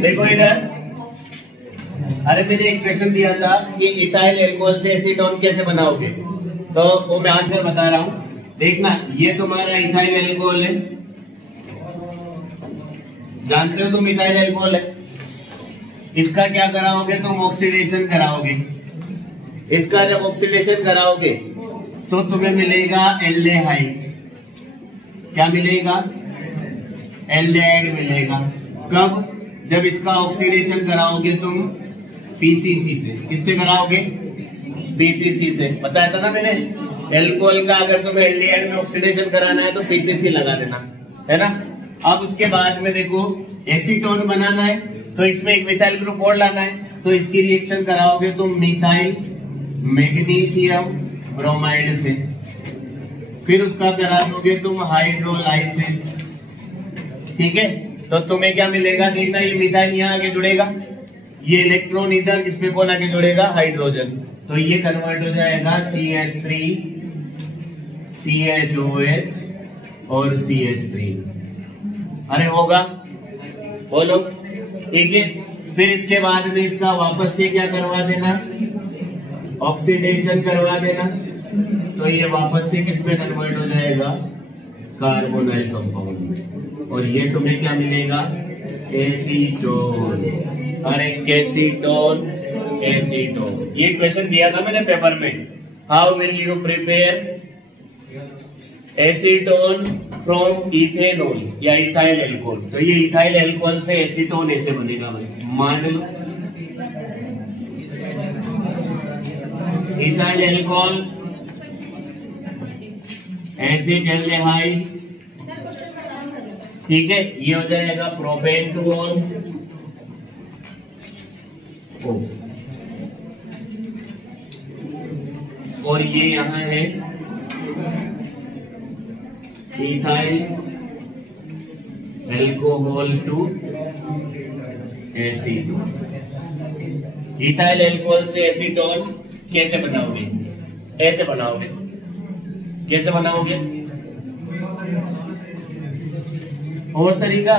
देखो इधर, अरे मैंने एक क्वेश्चन दिया था कि इथाइल एल्कोहल से एसीटोन कैसे बनाओगे, तो वो मैं आंसर बता रहा हूँ। देखना, ये तुम्हारा इथाइल एल्कोहल है, जानते हो तुम इथाइल एल्कोहल है। इसका क्या कराओगे तुम? ऑक्सीडेशन कराओगे। इसका जब ऑक्सीडेशन कराओगे तो तुम्हें मिलेगा एल्डेहाइड। क्या मिलेगा? एल्डेहाइड मिलेगा। कब? जब इसका ऑक्सीडेशन कराओगे तुम पीसीसी से। किससे कराओगे? पीसीसी से। बताया था ना मैंने, एल्कोहल का अगर तुम्हें एल्डिहाइड में ऑक्सीडेशन कराना है तो पीसीसी लगा देना, है ना। अब उसके बाद में देखो, एसीटोन बनाना है तो इसमें एक मिथाइल ग्रुप और लाना है, तो इसकी रिएक्शन कराओगे तुम मिथाइल मैग्नीशियम ब्रोमाइड से। फिर उसका करा दोगे तुम हाइड्रोलाइसिस। ठीक है, तो तुम्हें क्या मिलेगा? देखना, ये मिथाइल यहाँ आके जुड़ेगा, ये इलेक्ट्रॉन इधर, इस पे कौन आके जुड़ेगा? हाइड्रोजन। तो ये कन्वर्ट हो जाएगा CH3 CHOH और CH3। अरे होगा, बोलो। ठीक है, फिर इसके बाद में इसका वापस से क्या करवा देना? ऑक्सीडेशन करवा देना। तो ये वापस से किस में कन्वर्ट हो जाएगा? कार्बोनाइल कंपाउंड में। और ये तुम्हें क्या मिलेगा? एसीटोन। अरे केसीटोन, एसीटोन। ये क्वेश्चन दिया था मैंने पेपर में, how will you prepare acetone from ethanol या इथाइल एल्कोहल। तो ये इथाइल एल्कोहल से एसीटोन ऐसे बनेगा भाई, मान लो। इथाइल एल्कोहल, एसिटाल्डिहाइड, ठीक है, ये हो जाएगा प्रोपेनटोल। और ये यहां है ethyl alcohol to acetone. Ethyl alcohol से एसीटोन कैसे बनाओगे? ऐसे बनाओगे। कैसे बनाओगे? और तरीका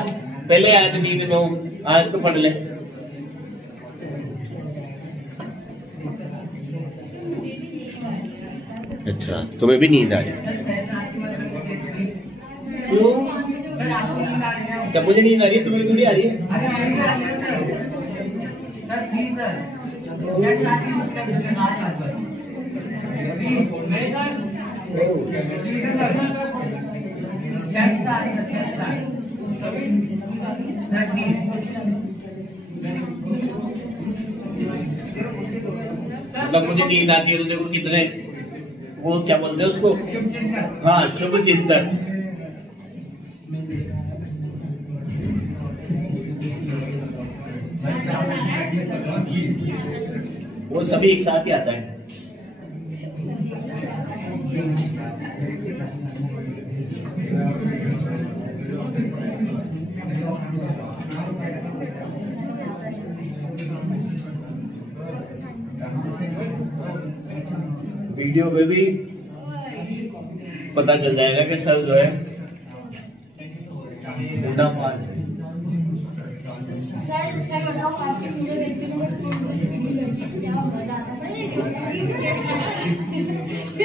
पहले आया था नींद में हूं, आज तो पढ़ ले। अच्छा, तुम्हें भी नींद आ रही? क्यों? जब मुझे नींद आ रही है, तुम्हें थोड़ी आ रही है। मतलब मुझे नींद आती है तो देखो कितने, वो क्या बोलते हैं उसको? हाँ, शुभ चिंतन। वो सभी एक साथ ही आता है। वीडियो पे भी पता चल जाएगा कि सर जो है बूढ़ा पाल।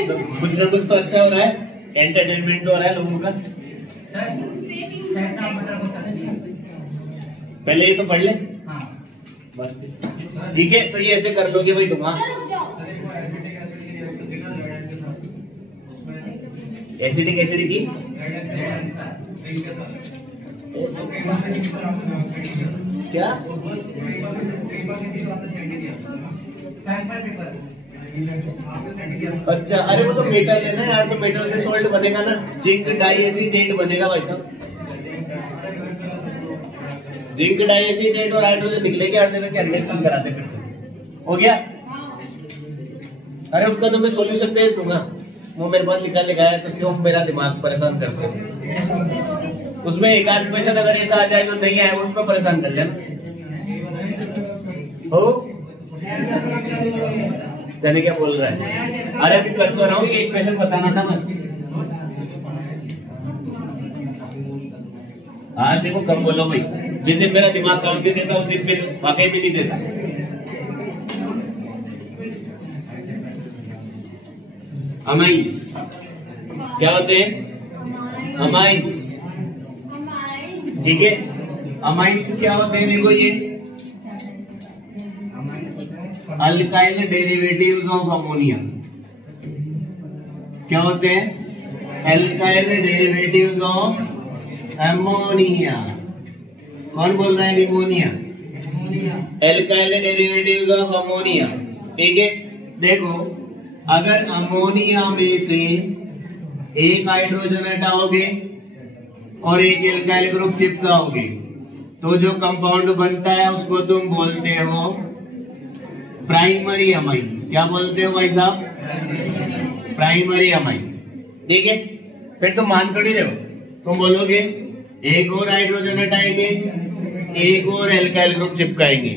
तो कुछ ना कुछ तो अच्छा हो रहा है, एंटरटेनमेंट तो हो रहा है लोगों का। पहले ये तो पढ़ ले। बस ठीक है, तो ये ऐसे कर लोगे भाई तुम। एसिडिक एसिड की क्या? अच्छा, अरे वो तो मेटल है ना यार, तो मेटल से सॉल्ट बनेगा ना, जिंक डाइएसिटेट बनेगा भाई साहब। जिंक डाइएसिटेट और हाइड्रोजन निकलेगा हर जगह के रिएक्शन कराते फिर हो गया। अरे उसका तो मैं सॉल्यूशन भेज दूंगा, वो मेरे पास लिखा है, तो क्यों मेरा दिमाग परेशान करते हो? उसमें एक आध क्वेश्चन अगर ऐसा आ जाए तो नहीं आए, उस पर परेशान कर लेना हो। जाने क्या बोल रहा है? अरे अभी कर तो रहा हूँ, एक क्वेश्चन बताना था बस। आज देखो कम बोलो भाई। जिस दिन मेरा दिमाग काम नहीं देता उस दिन फिर वाकई भी नहीं देता। अमाइंस क्या होते हैं? अमाइंस, ठीक है। अमाइंस क्या होते हैं? देखो ये अल्काइल डेरिवेटिव्स ऑफ अमोनिया क्या होते हैं? Alkyl derivatives of ammonia. कौन बोल रहा है? Pneumonia. Alkyl derivatives of ammonia, ठीक है। देखो अगर अमोनिया में से एक हाइड्रोजन हटाओगे और एक एल्काइल ग्रुप चिपकाओगे तो जो कंपाउंड बनता है उसको तुम बोलते हो प्राइमरी अमाइन। क्या बोलते हो भाई साहब? प्राइमरी अमाइन, ठीक है। फिर तुम मान थोड़ी रहे हो, तुम बोलोगे एक और हाइड्रोजन हटाएंगे, एक और एल्काइल ग्रुप चिपकाएंगे,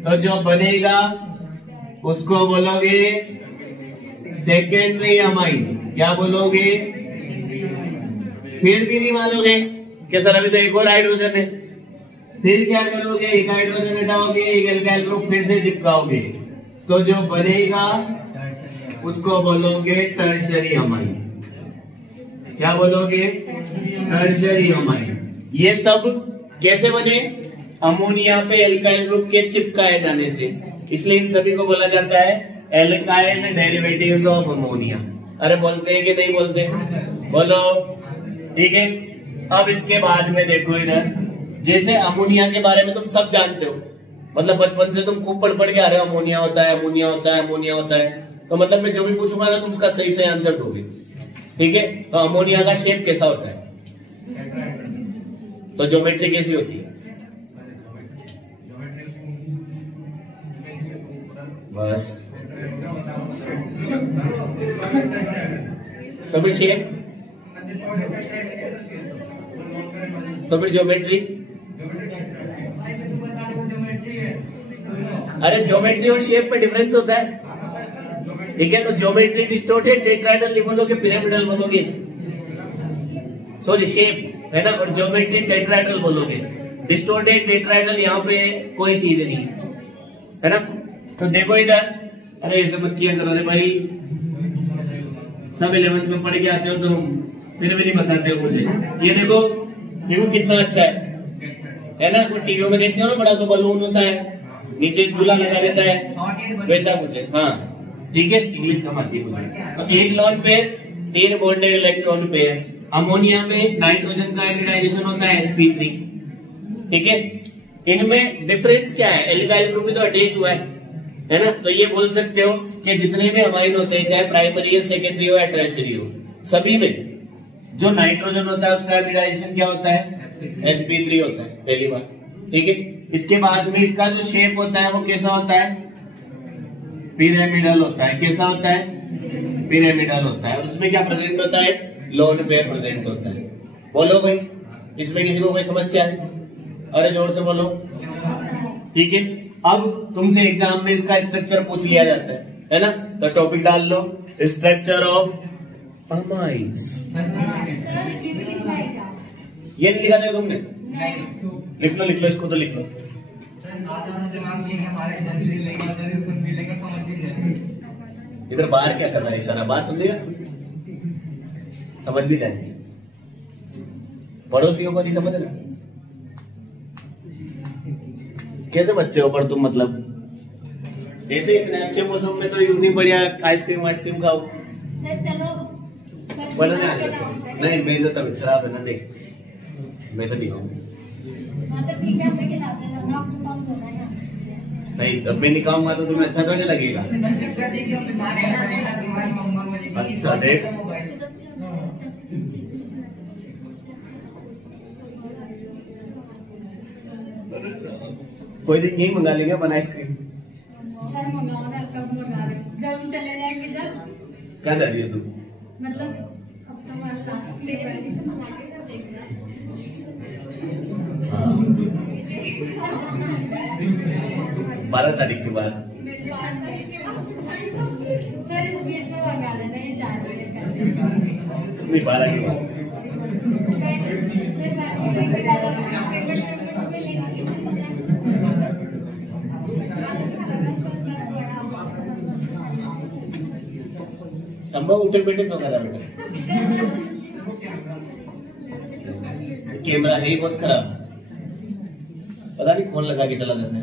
तो जो बनेगा उसको बोलोगे सेकेंडरी अमाइन। क्या बोलोगे? फिर भी नहीं मानोगे कि सर अभी तो एक और हाइड्रोजन है। फिर क्या करोगे? एक हाइड्रोजन हटाओगे, एक एल्काइल ग्रुप फिर से चिपकाओगे, तो जो बनेगा उसको बोलोगे टर्शियरी अमाइन। क्या बोलोगे? Tertiary amine. ये सब कैसे बने? अमोनिया पे एल्काइल ग्रुप के चिपकाए जाने से, इसलिए इन सभी को बोला जाता है एल्काइल डेरिवेटिव्स ऑफ अमोनिया। अरे बोलते हैं कि नहीं बोलते? बोलो, ठीक है। अब इसके बाद में देखो इधर, जैसे अमोनिया के बारे में तुम सब जानते हो, मतलब बचपन से तुम खूब पढ़ के आ रहे हो अमोनिया होता है, अमोनिया होता है, अमोनिया होता है। तो मतलब मैं जो भी पूछूंगा ना तुम उसका सही सही आंसर दोगे, ठीक है। तो अमोनिया का शेप कैसा होता है? तो ज्योमेट्री कैसी होती है? बस। तो फिर शेप, तो फिर ज्योमेट्री। अरे ज्योमेट्री और शेप में डिफरेंस होता है, ठीक है। तो ज्योमेट्री डिस्टोर्टेड टेट्राहेड्रल नहीं बोलोगे, पिरामिडल बोलोगे, सॉरी शेप है ना, और ज्योमेट्री टेट्राहेड्रल बोलोगे। डिस्टोर्टेड टेट्राहेड्रल यहाँ पे कोई चीज नहीं है ना। तो देखो इधर, अरे ऐसे मत किया करो रे भाई, सब 11th में पढ़ के आते हो तुम, फिर भी नहीं बताते हो मुझे। ये देखो, देखो कितना अच्छा है ना। वो टीवी में देखते हो ना, बड़ा सा बलून होता है, नीचे झूला लगा रहता है, वैसा कुछ है। हाँ ठीक है, इंग्लिश कम आती है मुझे। तो एक lone pair, 3 bonded electron pair. Ammonia में नाइट्रोजन का हाइब्रिडाइजेशन होता है sp3, ठीक है। इनमें डिफरेंस क्या है? एल्काइल ग्रुप भी तो अटैच हुआ है ना। तो ये बोल सकते हो कि जितने भी अमाइन होते हैं, चाहे प्राइमरी हो, सेकेंडरी हो या टर्शियरी हो, सभी में जो नाइट्रोजन होता है उसका हाइब्रिडाइजेशन क्या होता है? sp3 होता है, पहली बार, ठीक है। इसके बाद में इसका जो शेप होता है वो कैसा होता है? पिरामिडल होता है। कैसा होता है? पिरामिडल होता है। और उसमें क्या प्रेजेंट होता है? लोन पेयर प्रेजेंट होता है। बोलो भाई, इसमें किसी को कोई समस्या है? अरे जोर से बोलो, ठीक है। अब तुमसे एग्जाम में इसका स्ट्रक्चर पूछ लिया जाता है ना। तो टॉपिक डाल लो, स्ट्रक्चर ऑफ अमाइंस। ये नहीं लिखा था तुमने? लिख लो, लिख लो, इसको तो लिख लो। इधर बाहर क्या कर रहा है सारा? बाहर समझेगा, समझ भी जाएंगे, पड़ोसियों को नहीं समझ रहा। कैसे बच्चे हो पर तुम, मतलब ऐसे इतने अच्छे मौसम में तो यूं नहीं बढ़िया आइसक्रीम वाइसक्रीम खाओ। सर चलो पढ़ने आ जाओ। नहीं मेरी तो तबीयत खराब है ना, देख मैं तो नहीं खाऊंगा। नहीं जब मैं नहीं खाऊंगा तो तुम्हें अच्छा थोड़ी लगेगा। अच्छा देख, कोई दिन यही मंगा लेंगे अपन आइसक्रीम। क्या जा रही है तू? मतलब 12 तारीख के बाद। सर इस बीच में मंगा लेना, ये 4 बजे नहीं 12 के बाद। अम्मा उठे बेटे तो करा बेटा, कैमरा है ही बहुत खराब, पता नहीं कौन लगा के चला जाता है।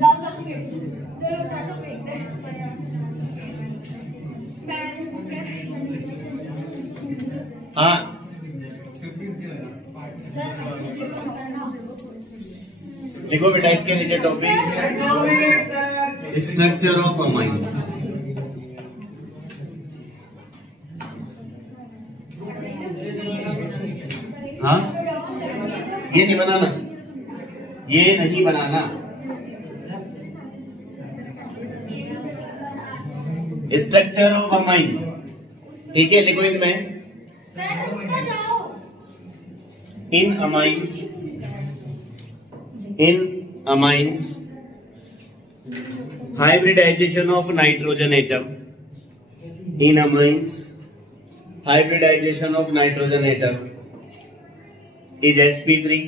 लाओ सब फेंक दो, उठा तो फेंक दे। हाँ सर मुझे कम करना। लिखो बेटा इसके नीचे टॉपिक स्ट्रक्चर ऑफ अमाइंस। हाँ ये नहीं बनाना, ये नहीं बनाना। स्ट्रक्चर ऑफ अमाइन, ठीक है लिखो इसमें। सर रुक तो जाओ। इन amines hybridization of nitrogen atom, in amines hybridization of nitrogen atom is sp3,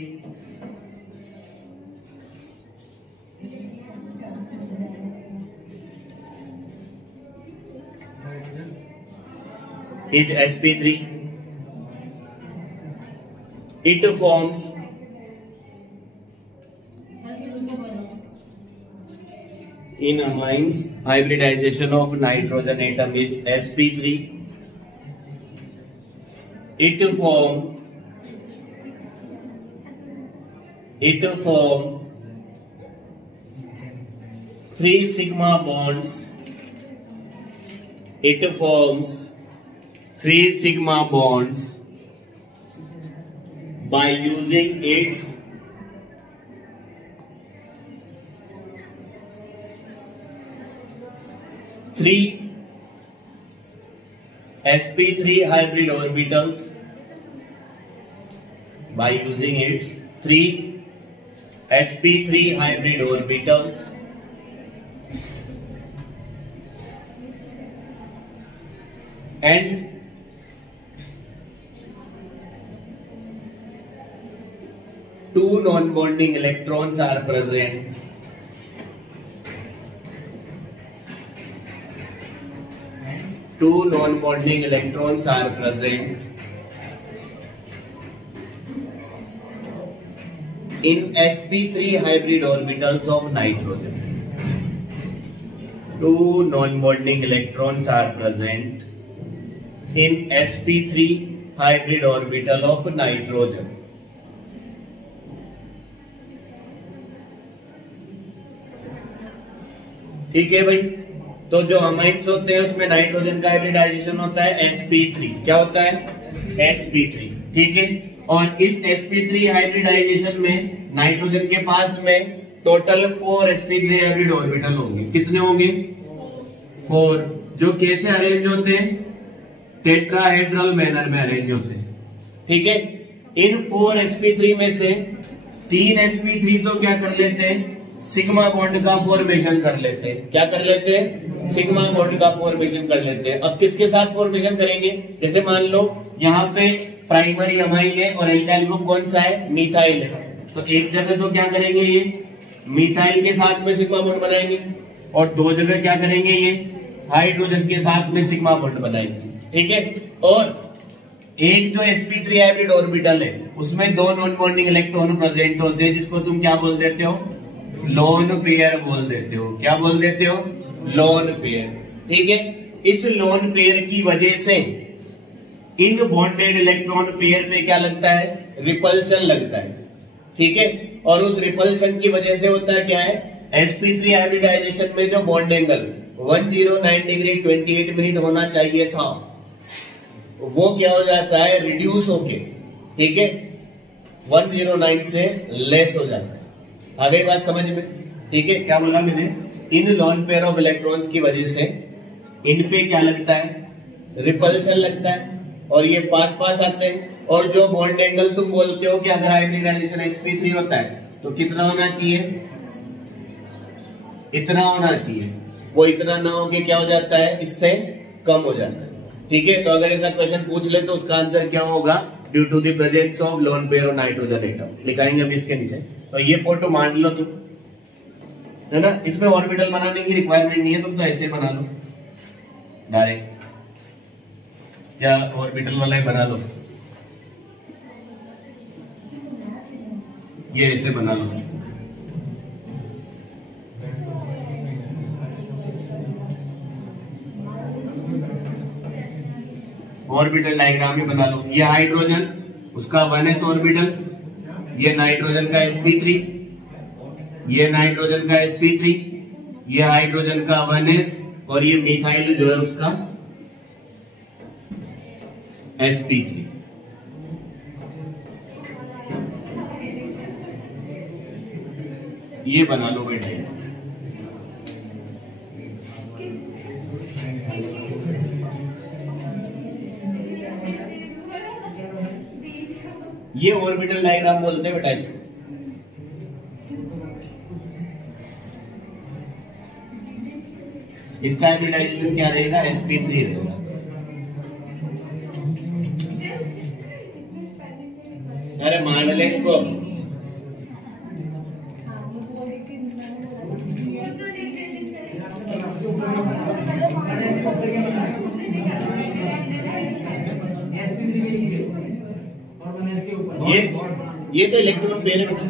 is sp3. It forms in amines hybridization of nitrogen atom is sp3. It form 3 sigma bonds. It forms 3 sigma bonds by using its three sp3 hybrid orbitals, by using its 3 sp3 hybrid orbitals and two non-bonding electrons are present. Two non-bonding electrons are present in sp3 hybrid orbitals of nitrogen. Two non-bonding electrons are present in sp3 hybrid orbital of nitrogen. ठीक है भाई, तो जो amines होते हैं उसमें nitrogen का hybridisation होता है sp3। क्या होता है? sp3। ठीक है, और इस sp3 हाइब्रिडाइजेशन में नाइट्रोजन के पास में टोटल 4 sp3 हाइब्रिड ऑर्बिटल होंगे। कितने होंगे? 4, जो कैसे अरेंज होते हैं? टेट्राहेड्रल मैनर में अरेंज होते हैं। ठीक है, इन 4 sp3 में से 3 sp3 तो क्या कर लेते हैं? सिग्मा बॉन्ड का फॉर्मेशन कर लेते हैं। क्या कर लेते हैं? सिग्मा बॉन्ड का फॉर्मेशन कर लेते हैं। अब किसके साथ फॉर्मेशन करेंगे? जैसे मान लो यहाँ पे प्राइमरी अमाइन है और एल्काइल ग्रुप कौन सा है? मिथाइल है। तो एक जगह तो क्या करेंगे? ये मिथाइल के साथ में सिग्मा बॉन्ड बनाएंगे, और 2 जगह क्या करेंगे? ये हाइड्रोजन के साथ में सिग्मा बॉन्ड बनाएंगे। ठीक है, और एक जो sp3 हाइब्रिड ऑर्बिटल है उसमें 2 नॉन बॉन्डिंग इलेक्ट्रॉन प्रेजेंट होते हैं, जिसको तुम क्या बोल देते हो? लोन पेयर बोल देते हो। क्या बोल देते हो? Lone pair. ठीक है, इस लोन पेयर की वजह से इन बॉन्डेड इलेक्ट्रॉन पेयर पे क्या लगता है? रिपल्शन लगता है। ठीक है, और उस रिपल्शन की वजह से होता है क्या है? sp3 हाइब्रिडाइजेशन में जो बॉन्ड एंगल 109 डिग्री 28 मिनट होना चाहिए था, वो क्या हो जाता है? रिड्यूस होके, ठीक है, 109 से लेस हो जाता है। आ गई बात समझ में? ठीक है, क्या बोला मैंने? इन लॉन पेयर ऑफ इलेक्ट्रॉन्स की वजह से इन पे क्या लगता है? रिपल्शन लगता है, और ये पास पास आते हैं। और जो बॉन्ड एंगल तुम बोलते हो कि अगर हाइब्रिडाइजेशन sp3 होता है तो कितना होना चाहिए? इतना होना चाहिए। वो इतना ना हो के क्या हो जाता है? इससे कम हो जाता है। ठीक है, तो अगर ऐसा क्वेश्चन पूछ ले तो उसका आंसर क्या होगा? Due to the presence of lone pair of nitrogen atom. लिखाएंगे अब इसके नीचे। तो ये फोटो मान लो तुम, है ना? इसमें ऑर्बिटल बनाने की रिक्वायरमेंट नहीं है, तुम तो ऐसे बना लो डायरेक्ट। या ऑर्बिटल वाला ही बना लो, ये ऐसे बना लो। ऑर्बिटल डायग्राम ही बना लो। ये हाइड्रोजन, उसका 1s ऑर्बिटल, ये नाइट्रोजन का sp3, ये नाइट्रोजन का sp3, ये हाइड्रोजन का 1s, और ये मिथाइल जो है उसका sp3। ये बना लो बेटे। ये ऑर्बिटल डायग्राम बोलते हैं बेटा इसको। इसका हाइब्रिडाइजेशन क्या रहेगा? sp3 रहेगा। अरे मान ले इसको। ये तो इलेक्ट्रॉन पेयर है बेटा।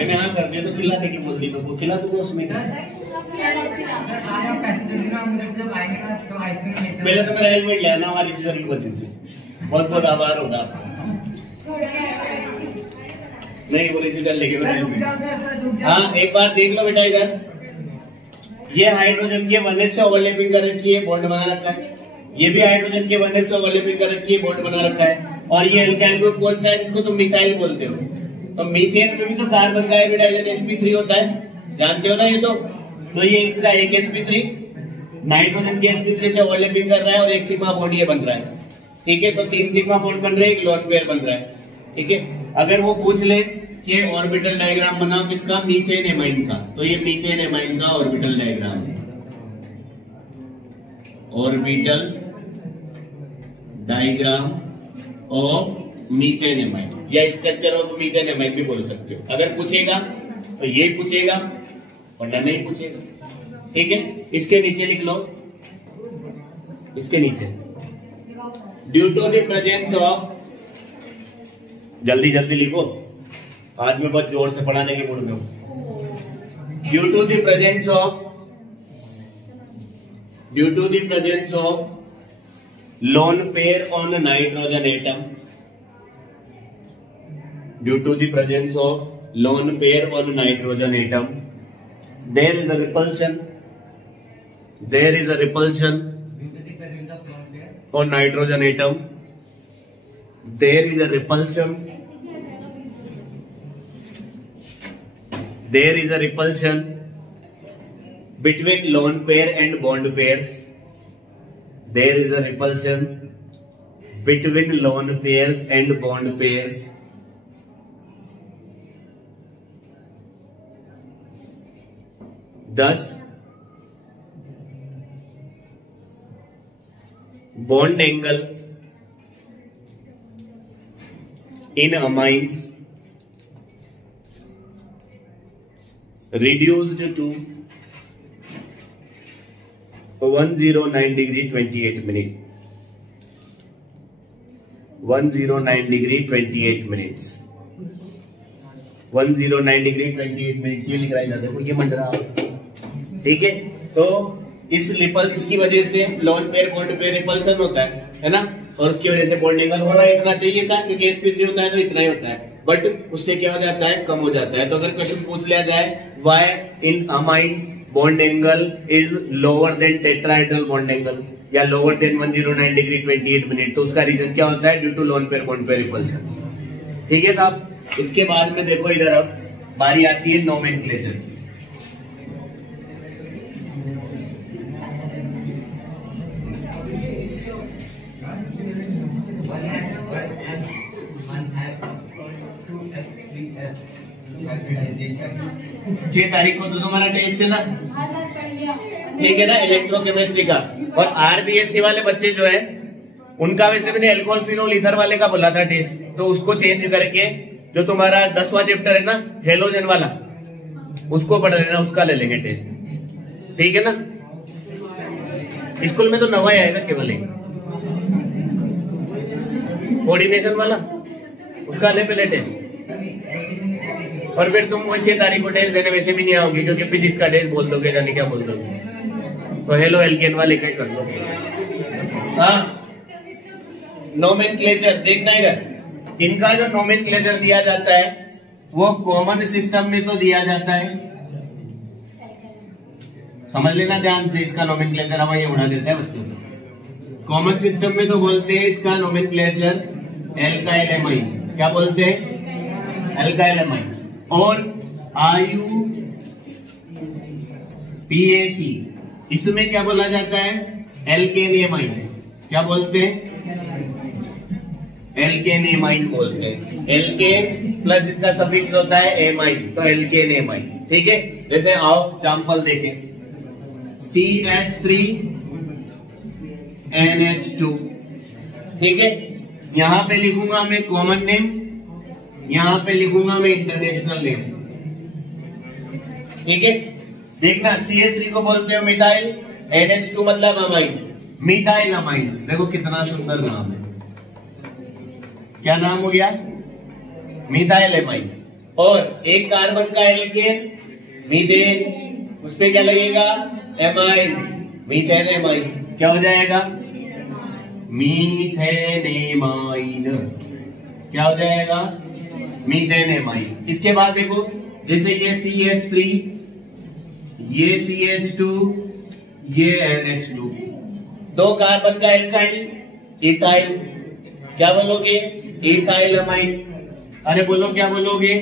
मैंने हाँ कर दिया तो खिलाने की बोल दी, तो वो खिला दूंगा उसमें। पहले तो मेरा हेलमेट ले आना हमारी सीजन की कोचिंग से। बहुत बहुत आभार होगा आपका। नहीं बोली सीजन लेके। हाँ एक बार देख लो बेटा इधर, ये हाइड्रोजन के 1s से ओवरलैपिंग कर रखी है, बॉन्ड बना रखा है। ये भी हाइड्रोजन के 1s से ओवरलैपिंग कर रखी है, बॉन्ड बना रखा है। और ये एल्काइल ग्रुप कौन सा है जिसको तुम मिथाइल बोलते हो? तो मीथेन में भी तो कार्बन का हाइब्रिडाइजेशन sp3 होता है, जानते हो ना ये तो ये इसका एक sp3 नाइट्रोजन के sp3 से ओवरलैपिंग कर रहा है और एक सिग्मा बॉन्ड ये बन रहा है। ठीक है, तो 3 सिग्मा बॉन्ड बन रहे हैं, एक लोन पेयर बन रहा है। ठीक है, अगर वो पूछ ले कि ऑर्बिटल डायग्राम बनाओ किसका? मीथेन एमाइन का, तो ये मीथेन एमाइन का ऑर्बिटल डायग्राम है। Orbital diagram of methane amine या स्ट्रक्चर ऑफ मीथेन एमाइन भी बोल सकते हो। अगर पूछेगा तो ये पूछेगा, वरना नहीं पूछेगा। ठीक है, इसके नीचे लिख लो, इसके नीचे due to the presence of, जल्दी जल्दी लिखो, आज मैं बहुत जोर से पढ़ाने के मूड में हूं। Due to the presence of lone pair on nitrogen atom, due to the presence of lone pair on nitrogen atom, there is a repulsion on nitrogen atom, there is a repulsion between lone pair and bond pairs, there is a repulsion between lone pairs and bond pairs. Thus, bond angle in amines reduced to 109 degree 28 minute. 109 degree 28 minutes. 109 degree 28 minute ये लिख रहा है, देखो ये मंडरा। ठीक है, तो इसकी वजह से loan pair bond pair repulsion होता है ना, और उसकी वजह से बॉन्ड एंगल होना इतना चाहिए था, क्योंकि sp3 होता है तो इतना ही होता है, बट उससे क्या हो जाता है? कम हो जाता है। तो अगर क्वेश्चन पूछ लिया जाए why in amines bond angle is lower than tetrahedral bond angle या लोअर देन 109 डिग्री 28 मिनट, तो उसका रीजन क्या होता है? Due to lone pair bond pair repulsion. ठीक है साहब। इसके बाद में देखो इधर अब बारी आती है नोमेनक्लेचर की। छह तारीख को तो तुम्हारा टेस्ट है ना? हाँ सर, पढ़ लिया। ठीक है ना, इलेक्ट्रोकेमिस्ट्री का। और आरबीएससी वाले बच्चे जो है उनका वैसे मैंने एल्कोहल फिनोल ईथर वाले का बोला था टेस्ट, तो उसको चेंज करके जो तुम्हारा 10वां चैप्टर है ना हेलोजन वाला, उसको पढ़ लेना, उसका ले लेंगे टेस्ट। ठीक है ना। स्कूल में तो नवा ही आएगा केवल एक कोऑर्डिनेशन वाला, उसका ले पहले टेस्ट। और फिर तुम वो 6 तारीख को टेस्ट देने वैसे भी नहीं आओगे, क्योंकि फिजिक्स का टेस्ट बोल दोगे, जाने क्या बोल दोगे, तो हेलो एल्केन वाले का कर लो। हाँ, नोमेनक्लेचर देखना इधर। इनका जो नोमेनक्लेचर दिया जाता है वो कॉमन सिस्टम में तो दिया जाता है, समझ लेना ध्यान से, इसका नोमेनक्लेचर हमें ये उड़ा देता है बच्चों को। कॉमन सिस्टम में तो बोलते हैं इसका नोमेनक्लेचर एल्काइल एमाइन, क्या बोलते हैं? Alkyl amine. और IUPAC इसमें क्या बोला जाता है? एल्केन एमाइन, क्या बोलते हैं? एल्केन एमाइन बोलते हैं। एल्केन प्लस इसका सफिक्स होता है एमाइन, तो एल्केन एमाइन। ठीक है, जैसे आओ एग्जांपल देखें, CH3NH2। ठीक है, यहां पे लिखूंगा मैं कॉमन नेम, यहां पे लिखूंगा मैं इंटरनेशनल नेम। ठीक है, देखना CH3 को बोलते हो मिथाइल, NH2 मतलब अमाइन, मिथाइल अमाइन। देखो कितना सुंदर नाम है, क्या नाम हो गया? Methyl amine. और एक कार्बन का एल्केन मीथेन, उस पे क्या लगेगा? Amine, methane amine. क्या हो जाएगा? Methane amine. क्या हो जाएगा? Methane amine. इसके बाद देखो, जैसे ये CH3, ये CH2, ये NH2, 2 कार्बन का एल्काइल इथाइल, क्या बोलोगे? Ethyl amine. अरे बोलो, क्या बोलोगे?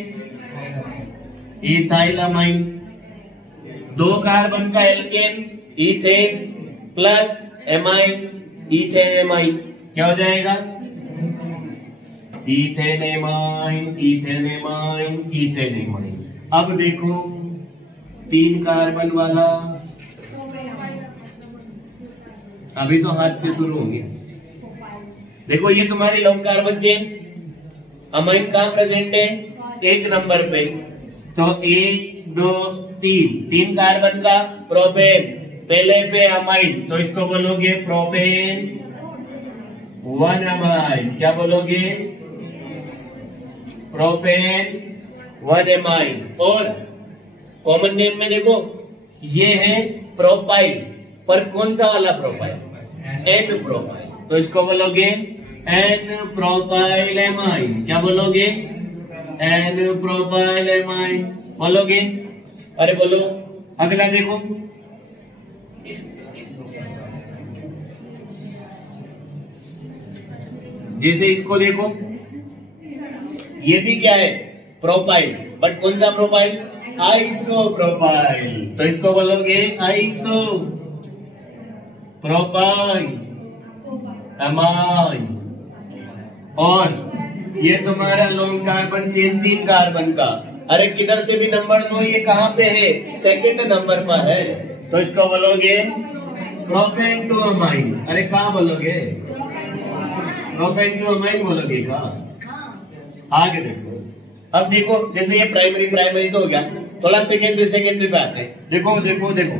Ethyl amine. 2 कार्बन का alkane ethane plus amine, ethane amine. क्या हो जाएगा? Ethane amine, ethane amine, ethane amine. अब देखो 3 कार्बन वाला, अभी तो हाथ से शुरू होंगे। देखो ये तुम्हारी लॉन्ग कार्बन चेन, अमाइन कहां प्रेजेंट है? 1 नंबर पे, तो 1 2 3 कार्बन का प्रोपेन, पहले पे अमाइन, तो इसको बोलोगे प्रोपेन 1 अमाइन। क्या बोलोगे? Propane 1 amine. और कॉमन नेम में देखो ये है प्रोपाइल, पर कौन सा वाला प्रोपाइल? N प्रोपाइल, तो इसको बोलोगे N प्रोपाइल एमाइन। क्या बोलोगे? N प्रोपाइल एमाइन बोलोगे। अरे बोलो, अगला देखो, जैसे इसको देखो, ये भी क्या है? प्रोपाइल, बट कौन सा प्रोपाइल? आइसो प्रोपाइल, तो इसको बोलोगे आइसो प्रोपाइल एमाइन। और ये तुम्हारा लॉन्ग कार्बन चेन 3 कार्बन का, अरे किधर से भी नंबर दो, ये कहाँ पे है? 2nd नंबर पर है, तो इसको बोलोगे प्रोपेन 2 अमाइन। अरे कहाँ बोलोगे? प्रोपेन 2 अमाइन बोलोगे का? आगे देखो, अब देखो, जैसे ये प्राइमरी तो हो गया, थोड़ा सेकेंडरी पे आते हैं। देखो देखो देखो,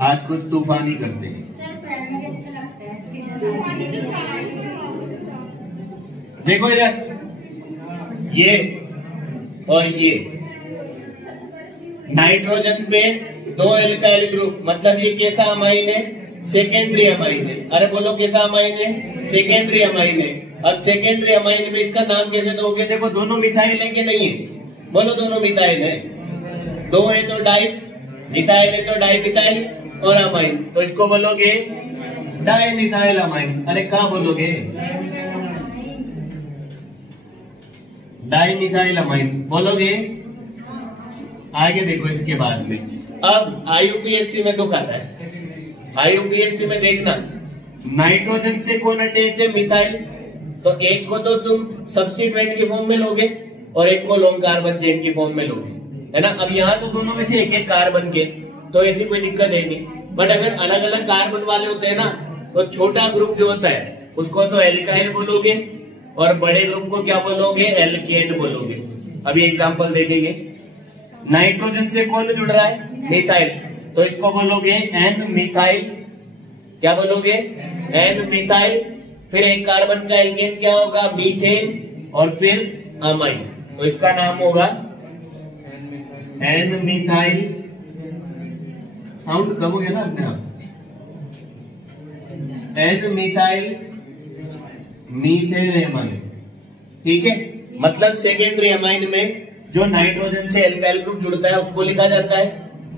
आज कुछ तूफान ही करते हैं। सर प्राइमरी अच्छा लगता है। देखो इधर, ये और ये नाइट्रोजन पे 2 एल्काइल ग्रुप, मतलब ये कैसा अमाइन है? सेकेंडरी अमाइन है। अरे बोलो कैसा अमाइन है? सेकेंडरी अमाइन है। अब सेकेंडरी अमाइन में इसका नाम कैसे दोगे? देखो दोनों मिथाइल है कि नहीं है? बोलो दोनों मिथाइल है। 2 है तो डाई मिथाइल है तो डाई मिथाइल और अमाइन, तो इसको बोलोगे डाई मिथाइल अमाइन। अरे क्या बोलोगे? डाई मिथाइल अमाइन बोलोगे। आगे देखो इसके बाद में, अब आईयूपीएससी में तो कहता है, आईयूपीएससी में देखना नाइट्रोजन से कौन अटैच है? मिथाइल। तो एक को तो तुम सब्स्टिट्यूएंट की फॉर्म में लोगे और एक को लॉन्ग कार्बन चेन की फॉर्म में लोगे, है ना। अब यहाँ तो दोनों में से एक एक कार्बन के, तो ऐसी कोई दिक्कत है नहीं। बट अगर अलग अलग कार्बन वाले होते हैं ना, तो छोटा ग्रुप जो होता है उसको तो एल्काइल बोलोगे और बड़े ग्रुप को क्या बोलोगे? एल्केन बोलोगे। अभी एग्जांपल देखेंगे। नाइट्रोजन से कौन जुड़ रहा है? मिथाइल, तो इसको बोलोगे एन मिथाइल। क्या बोलोगे? N methyl. फिर एक कार्बन का एल्केन क्या होगा? मीथेन और फिर अमाइन, तो इसका नाम होगा एन मिथाइल। साउंड कम हो गया ना अपने आप। एन मिथाइल मीथेन एमाइन, ठीक है। मतलब सेकेंडरी एमाइन में जो नाइट्रोजन से एल्काइल ग्रुप जुड़ता है उसको लिखा जाता है,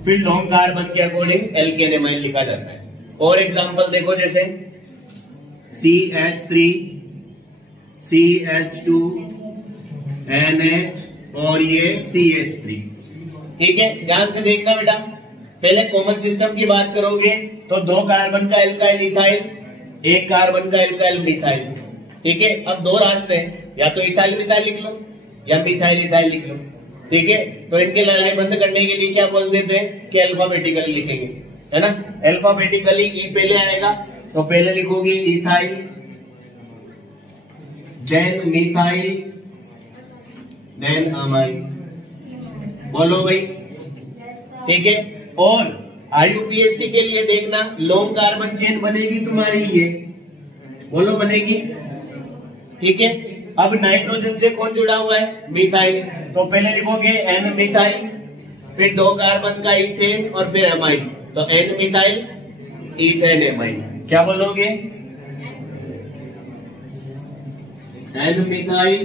फिर लॉन्ग कार्बन के अकॉर्डिंग एल्केन एमाइन लिखा जाता है। और एग्जांपल देखो, जैसे CH3 CH2 NH और ये CH3, ठीक है। ध्यान से देखना बेटा, पहले कॉमन सिस्टम की बात करोगे तो दो कार्बन का एल्काइल इथाइल, एक कार्बन का एल्काइल मिथाइल, ठीक है। अब दो रास्ते हैं, या तो इथाइल मिथाइल लिख लो या मिथाइल इथाइल लिख लो, ठीक है। तो इनके लड़ाई बंद करने के लिए क्या बोल देते हैं कि अल्फाबेटिकली लिखेंगे, है ना। अल्फाबेटिकली ई पहले आएगा, तो पहले लिखोगे ethyl, then methyl, then amine. बोलो भाई, ठीक है। और आईयूपीएससी के लिए देखना, लॉन्ग कार्बन चेन बनेगी तुम्हारी ये, बोलो बनेगी, ठीक है। अब नाइट्रोजन से कौन जुड़ा हुआ है? मिथाइल, तो पहले लिखोगे एन मिथाइल, फिर दो कार्बन का इथेन और फिर एमाइन, तो एन मिथाइल इथेन एमाइन। क्या बोलोगे? N methyl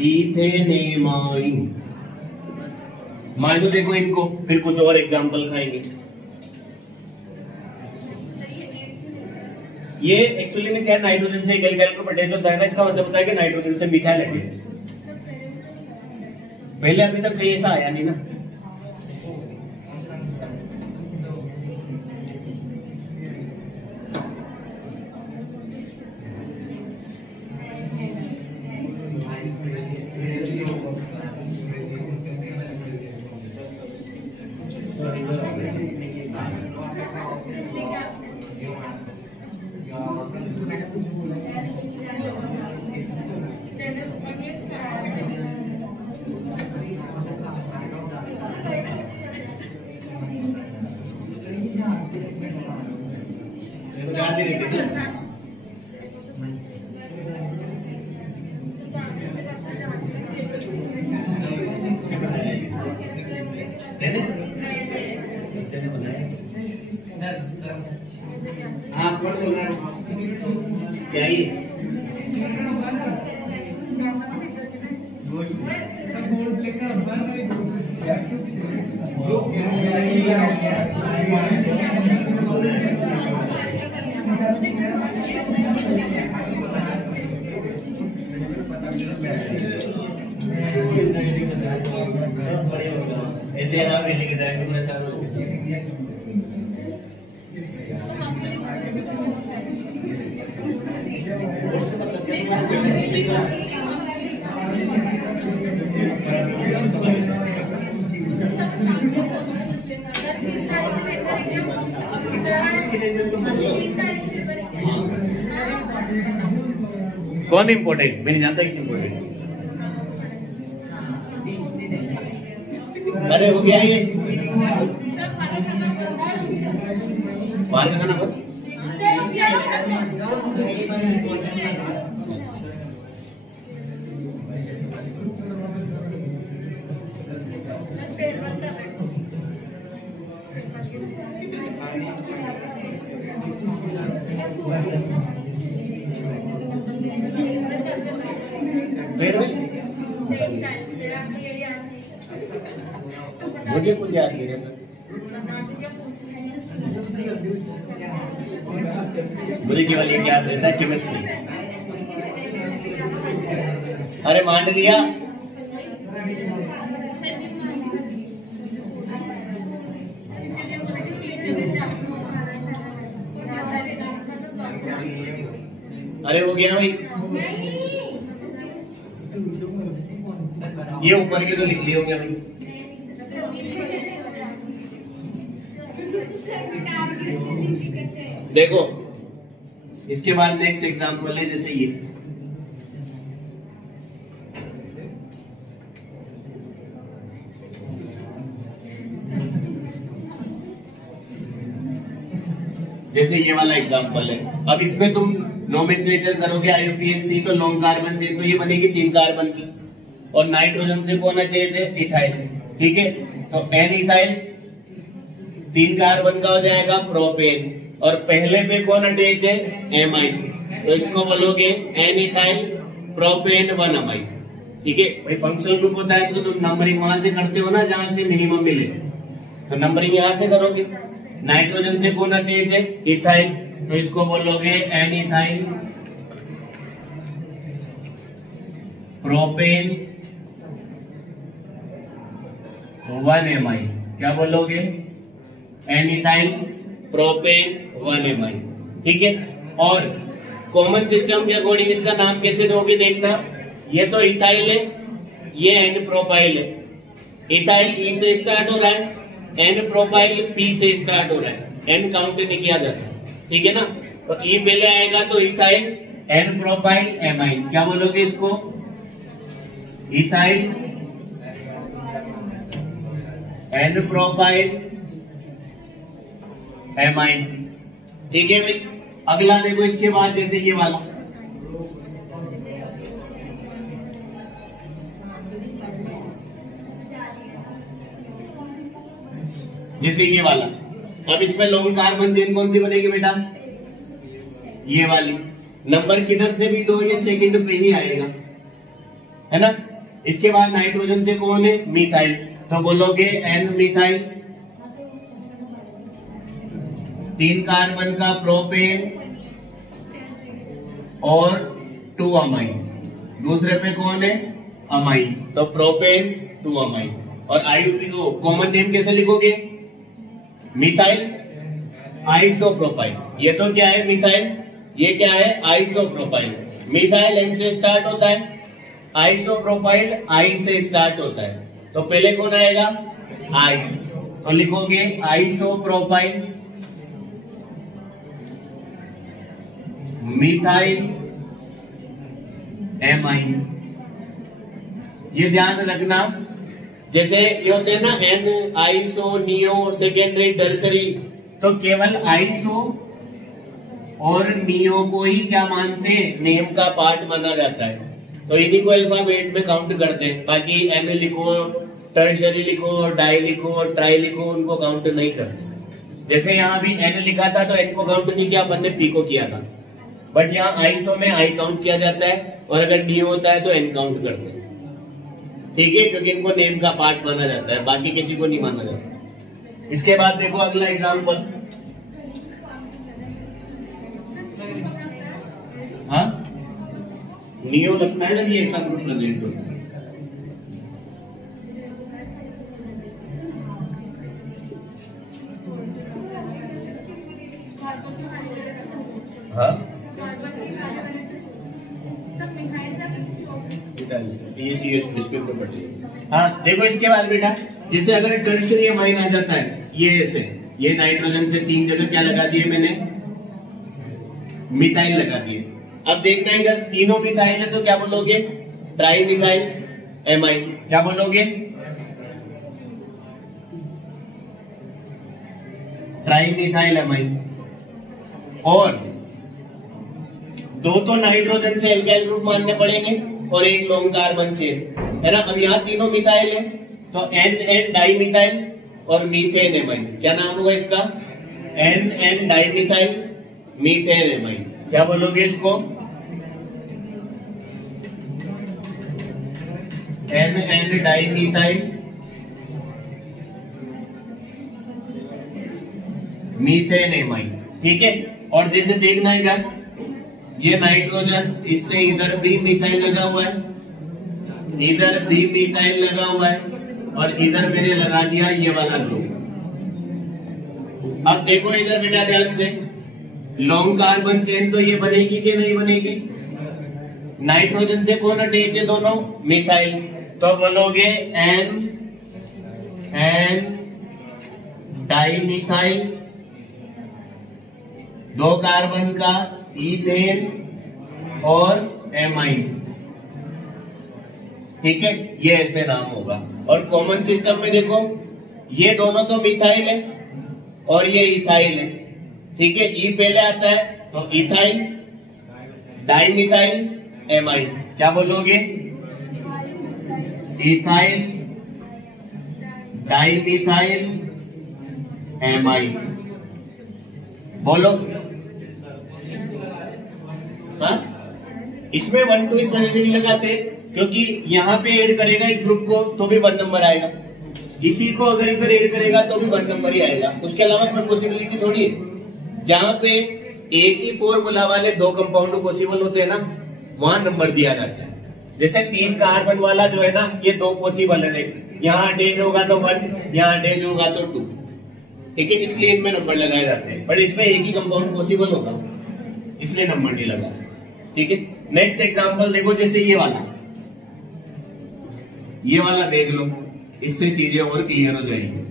ethane amine. मान लो देखो इनको, फिर कुछ और एग्जांपल खाएंगे। ये एक्चुअली में क्या, नाइट्रोजन से एल्काइल ग्रुप अटैच होता है ना, इसका मतलब होता है कि नाइट्रोजन से मिथाइल अटैच। पहले अभी तक कहीं ऐसा आया नहीं ना। आप कौन बोल रहे हैं? क्या ये ऐसे आप मेरे के टाइम में साथ कौन इम्पोर्टेंट? मैं नहीं जानता किस इम्पोर्टेंट। अरे हो गया ये बाहर का खाना बंद। फिर मुझे कुछ याद नहीं रहता। मुझे केवल ये याद रहता है केमिस्ट्री। अरे मान लिया। अरे हो गया भाई, ये ऊपर के तो लिख लिए होंगे भाई। देखो इसके बाद नेक्स्ट एग्जांपल है, जैसे ये वाला एग्जांपल है। अब इसमें तुम नोमेनक्लेचर करोगे IUPAC, तो लॉन्ग कार्बन चेन तो ये बनेगी 3 कार्बन की, और नाइट्रोजन से कौन चाहिए थे? इथाइल। ठीक है, तो N इथाइल 3 कार्बन का हो जाएगा प्रोपेन, और पहले पे कौन अटैच है? एमाइन, तो इसको बोलोगे N इथाइल प्रोपेन 1 अमाइन। ठीक है भाई, फंक्शनल ग्रुप होता है तो तुम नंबरिंग वहां से करते हो ना जहां से मिनिमम मिले, तो नंबरिंग यहां से करोगे। नाइट्रोजन से कौन अटैच है? इथाइल, तो इसको बोलोगे N इथाइल प्रोपेन 1 एमाइन। क्या बोलोगे? N ethyl propane 1 amine. ठीक है, और कॉमन सिस्टम के अकॉर्डिंग इसका नाम कैसे दोगे देखना। ये तो इथाइल है, ये N प्रोपाइल है। इथाइल E से स्टार्ट हो रहा है, N प्रोपाइल P से स्टार्ट हो रहा है, N काउंट नहीं किया जाता। ठीक है ना, तो E पहले आएगा तो इथाइल N प्रोपाइल एमाइन। क्या बोलोगे इसको? Ethyl N propyl amine. ठीक है भाई, अगला देखो इसके बाद, जैसे ये वाला अब इसमें लॉन्ग कार्बन चेन कौन सी बनेगी बेटा? ये वाली। नंबर किधर से भी दो, ये सेकंड पे ही आएगा, है ना। इसके बाद नाइट्रोजन से कौन है? मिथाइल, तो बोलोगे N मिथाइल 3 कार्बन का प्रोपेन और 2 अमाइन। दूसरे पे कौन है? अमाइन, तो प्रोपेन 2 अमाइन। और IUPAC कॉमन नेम कैसे लिखोगे? Methyl isopropyl. ये तो क्या है? मिथाइल। ये क्या है? आइसोप्रोपाइल। मिथाइल M से स्टार्ट होता है, आइसोप्रोपाइल I से स्टार्ट होता है, तो पहले कौन आएगा? I, तो लिखोगे आइसोप्रोपाइल मिथाइल एमाइन। ये ध्यान रखना, जैसे ये होते हैं ना N, iso, neo, secondary, tertiary, तो केवल आइसो और नियो को ही क्या मानते हैं? नेम का पार्ट माना जाता है, तो इन्हीं को अल्फाबेट में काउंट करते हैं। बाकी M लिखो, टर्सरी लिखो, डाई लिखो, ट्राई लिखो, उनको काउंट नहीं करते। जैसे यहाँ भी N लिखा था तो N को काउंट नहीं किया, अपन ने P को किया था, बट यहाँ आइसो में I काउंट किया जाता है, और अगर नियो होता है तो N काउंट करते हैं। ठीक है, क्योंकि इनको नेम का पार्ट माना जाता है, बाकी किसी को नहीं माना जाता। इसके बाद देखो अगला एग्जांपल। हाँ, नियो लगता है जब ये ऐसा ग्रुप प्रेजेंट होता है। हाँ, हाँ देखो इसके बाद बेटा, जैसे अगर टर्शियरी अमाइन आ जाता है, ये ऐसे, ये नाइट्रोजन से 3 जगह क्या लगा दिए मैंने? मिथाइल लगा दिए। अब देखना इधर तीनों मिथाइल है तो क्या बोलोगे? Tri methyl amine. क्या बोलोगे? Tri methyl amine. और दो तो नाइट्रोजन से एल्काइल ग्रुप मानने पड़ेंगे और एक लॉन्ग कार्बन चेन, है ना। अब यहाँ तीनों मिथाइल है तो N डाई मिथाइल और मीथेन एमाइन। क्या नाम होगा इसका? N di methyl methane amine. क्या बोलोगे इसको? N di methyl methane amide. ठीक है, और जैसे देखना इधर ये नाइट्रोजन, इससे इधर भी मिथाइल लगा हुआ है, इधर भी मिथाइल लगा हुआ है, और इधर मैंने लगा दिया ये वाला ग्रुप। अब देखो इधर बेटा ध्यान से, लॉन्ग कार्बन चेन तो ये बनेगी कि नहीं बनेगी? नाइट्रोजन से कौन अटैच है? दोनों मिथाइल। तो बोलोगे एन डाई मिथाइल, 2 कार्बन का इथेन और एमाइन। ठीक है, ये ऐसे नाम होगा। और कॉमन सिस्टम में देखो ये दोनों तो मिथाइल है और ये इथाइल है। ठीक है, ई पहले आता है तो इथाइल, डाई मिथाइल, एमाइल। क्या बोलोगे? Ethyl, di methyl, amyl. बोलो। हाँ, इसमें 1 2 इस वजह से नहीं लगाते क्योंकि यहाँ पे ऐड करेगा इस ग्रुप को तो भी 1 नंबर आएगा, इसी को अगर इधर ऐड करेगा तो भी 1 नंबर ही आएगा। उसके अलावा कोई पॉसिबिलिटी थोड़ी है। जहां पे एक ही फॉर्मूला वाले 2 कंपाउंड पॉसिबल होते हैं ना, वहां नंबर दिया जाता है। जैसे 3 कार्बन वाला जो है ना, ये 2 पॉसिबल है। यहाँ अटैच होगा तो 1, यहाँ अटैच होगा तो 2। ठीक है, इसलिए इनमें नंबर लगाए जाते हैं। बट इसमें एक ही कंपाउंड पॉसिबल होगा, इसलिए नंबर नहीं लगा। ठीक है, नेक्स्ट एग्जांपल देखो, जैसे ये वाला देख लो, इससे चीजें और क्लियर हो जाएगी।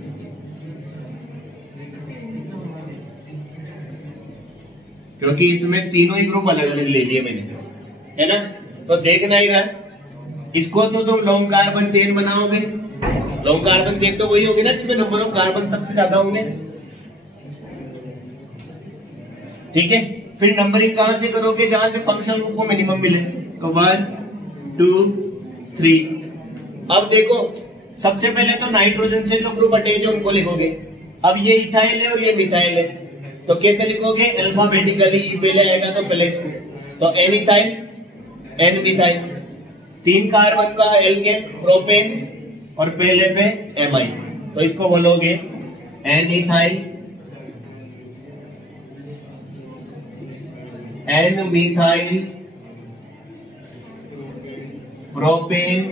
क्योंकि इसमें तीनों ही ग्रुप अलग अलग ले लिए मैंने, है ना। तो देखना इधर, इसको तो तुम लॉन्ग कार्बन चेन बनाओगे। लॉन्ग कार्बन चेन तो वही होगी ना जिसमें नंबर ऑफ कार्बन सबसे ज्यादा होंगे। ठीक है, फिर नंबरिंग कहां से करोगे? जहां से फंक्शनल ग्रुप को मिनिमम मिले। तो 1 2 3। अब देखो, सबसे पहले तो नाइट्रोजन से जो ग्रुप अटैच है उनको लिखोगे। अब ये इथाइल है और ये मिथाइल है, तो कैसे लिखोगे? अल्फाबेटिकली, पहले आएगा तो पहले इसको, तो N ethyl, N methyl. 3 carbon का एल्केन, प्रोपेन, और पहले पे एमाइन, तो इसको बोलोगे N ethyl, N methyl, propane,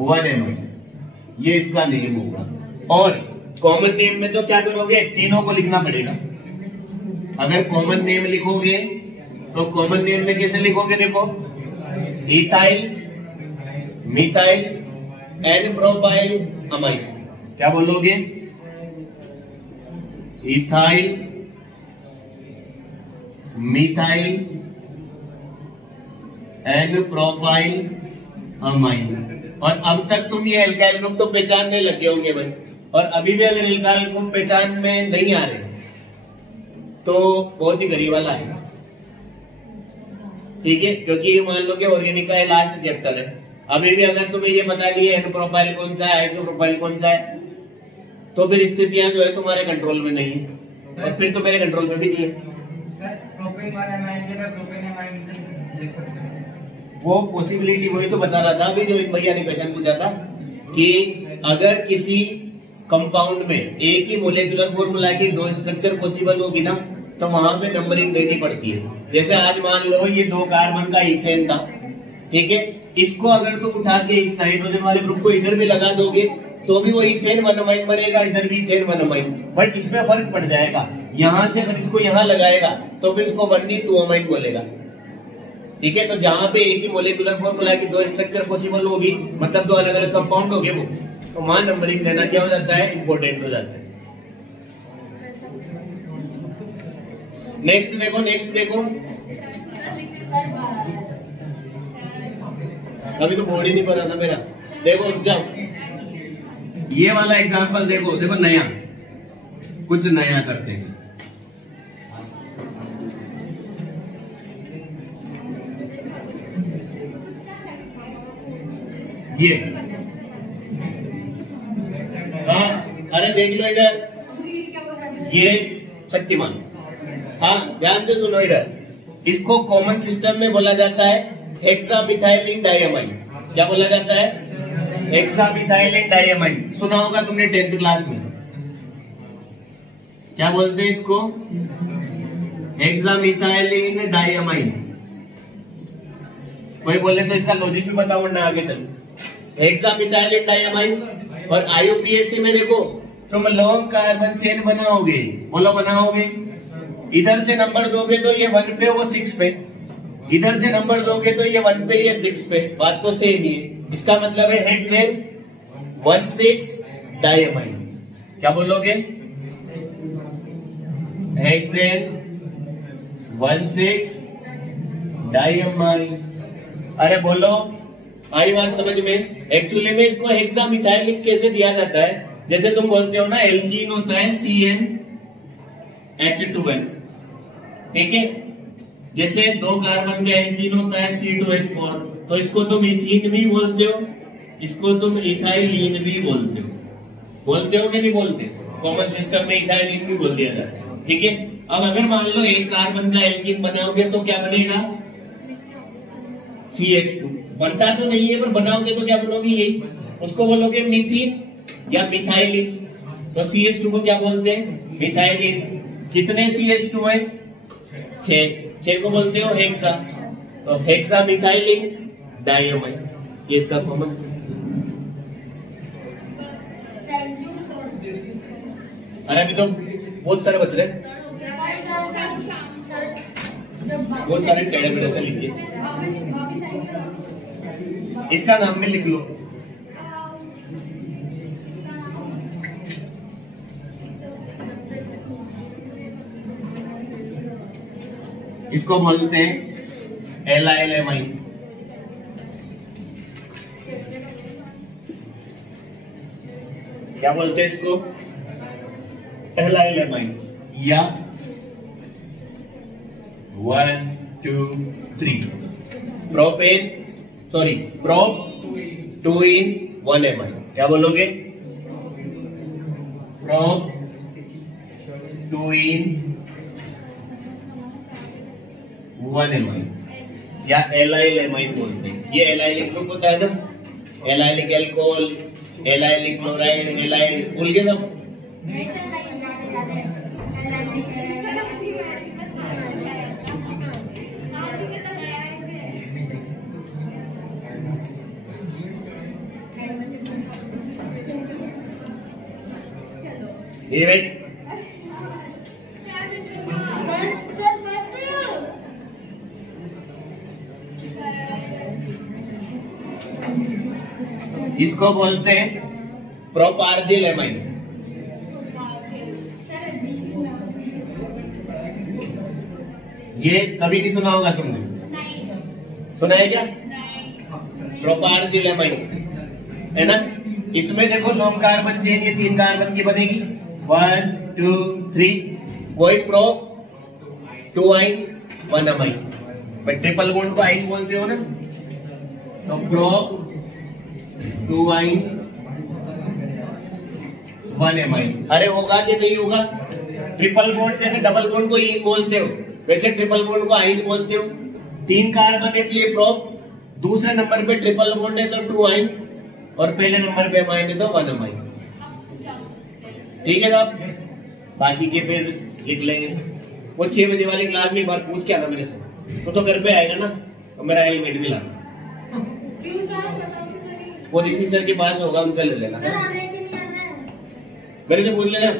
1 amine. ये इसका नेम होगा। और कॉमन नेम में तो क्या करोगे? तीनों को लिखना पड़ेगा। अगर कॉमन नेम लिखोगे तो कॉमन नेम में कैसे लिखोगे? देखो, ethyl, methyl, N propyl, amine. क्या बोलोगे? Ethyl, methyl, N propyl, amine. और अब तक तुम ये एल्काइल ग्रुप तो पहचानने लगे होंगे भाई। और अभी भी अगर एल्काइल ग्रुप पहचान में नहीं आ रहे तो बहुत ही गरीब वाला है। ठीक है, क्योंकि मान लो कि ऑर्गेनिक का लास्ट चैप्टर है। अभी भी अगर तुम्हें ये बता दिए एन प्रोपाइल कौन सा है, आइसो प्रोपाइल कौन सा है, तो फिर स्थितियां जो है तुम्हारे कंट्रोल में नहीं है, और फिर तो मेरे कंट्रोल में भी नहीं है। वो पॉसिबिलिटी वही तो बता रहा था अभी, जो इन भैया ने क्वेश्चन पूछा था कि अगर किसी कंपाउंड में एक ही मोलेकुलर फॉर्मूला की 2 स्ट्रक्चर पॉसिबल होगी ना, तो वहां पे नंबरिंग देनी पड़ती है। जैसे आज मान लो ये 2 कार्बन का इथेन था, ठीक है, इसको अगर तुम उठा के इस नाइट्रोजन वाले ग्रुप को इधर भी लगा दोगे तो भी वो इथेन 1 अमाइन बनेगा, इधर भी इथेन 1 अमाइन। बट इसमें फर्क पड़ जाएगा, यहां से अगर इसको यहां लगाएगा तो फिर इसको 1 नहीं 2 अमाइन बोलेगा। ठीक है, तो जहां पे एक ही मोलेकुलर फॉर्मूला की 2 स्ट्रक्चर पॉसिबल होगी, मतलब 2 अलग अलग कंपाउंड होंगे, वो तो वहां नंबरिंग देना क्या हो जाता है? इंपॉर्टेंट हो जाता है। नेक्स्ट देखो, नेक्स्ट देखो, अभी तो बोर्ड ही नहीं भरा ना मेरा। देखो रुक जाओ, ये वाला एग्जांपल देखो, देखो नया, कुछ नया करते हैं। ये हाँ, अरे देख लो इधर, ये शक्तिमान। हाँ, ध्यान से सुनो इधर, इसको कॉमन सिस्टम में बोला जाता है हेक्सामिथाइलिन डाइअमाइन। क्या बोला जाता है? Hexamethylene diamine. सुना होगा तुमने 10th क्लास में। क्या बोलते हैं इसको? Hexamethylene diamine. कोई बोले तो इसका लॉजिक भी बताओ वरना आगे चल। हेक्सामिथाइलिन डायमाइन और IUPAC में देखो तुम लॉन्ग कार्बन चेन बनाओगे, बोलो बनाओगे। इधर से नंबर दोगे तो ये 1 पे वो 6 पे, इधर से नंबर दोगे तो ये 1 पे ये 6 पे, बात तो सेम ही है। इसका मतलब है हेक्सेन 1,6 डायमाइन। क्या बोलोगे? Hexane 1,6 diamine. अरे बोलो, आई बात समझ में? एक्चुअली में इसको हेक्सामिथाइलिन कैसे दिया जाता है? जैसे तुम बोलते हो ना एल्कीन होता है CnH2n, ठीक है। जैसे 2 कार्बन का एल्कीन होता है C2H4, तो इसको तुम इथीन भी बोलते हो, इसको तुम इथाइलिन भी बोलते हो कि नहीं बोलते? कॉमन सिस्टम में इथाइलिन भी बोल दिया जाता है, ठीक है। अब अगर मान लो 1 कार्बन का एल्कीन बनाओगे तो क्या बनेगा? CH2। बनता तो नहीं है पर बनाओगे तो क्या बोलोगे? यही, उसको बोलोगे मीथीन या मिथाइलिन। तो CH2 को क्या बोलते हैं? मिथाइलिन। कितने CH2 है? 6 को बोलते हो हेक्सा। तो हेक्सा मिथाइलिन डायमाइन, ये इसका कॉमन। अरे अभी तो बहुत सारे बच रहे, बहुत सारे टेढ़े मेढ़े से लिखिए। इसका नाम भी लिख लो। इसको बोलते हैं एलाइलेमाइन। क्या बोलते हैं इसको? एलाइलेमाइन या 1, 2, 3 propane, sorry prop 2 in 1 amine। क्या बोलोगे? प्रोप 2 in 1 amine या एलाइलेमाइन बोलते हैं। ये एलाइलिक ग्रुप होता है ना, allylic alcohol, allylic chloride, allied, भूल गए सब? ये इसको बोलते हैं प्रोपार्जिलेमाइन। ये कभी नहीं सुना होगा तुमने? सुना है क्या? प्रोपार्जिलेमाइन है ना। इसमें देखो 2 कार्बन चेन, ये 3 कार्बन की बनेगी, 1, 2, 3। वही प्रो 2 आइन 1 अमाइन। ट्रिपल बॉन्ड को आइन बोलते हो ना, तो प्रो 2 आइन 1 अमाइन। अरे होगा कि नहीं होगा? ट्रिपल बॉन्ड जैसे डबल बॉन्ड को इन बोलते हो, वैसे ट्रिपल बॉन्ड को आइन बोलते हो। 3 कार्बन इसलिए प्रोप, दूसरे नंबर पे ट्रिपल बॉन्ड है तो 2 आइन, और पहले नंबर पे अमाइन है तो 1 अमाइन। ठीक है साहब, बाकी के फिर लिख लेंगे। वो 6 बजे वाली क्लास में एक बार पूछ के आना मेरे से, तो घर पे आएगा ना, तो मेरा हेलमेट भी लाना। वो ऋषि सर के पास होगा, उनसे ले लेना। मेरे से पूछ लेना।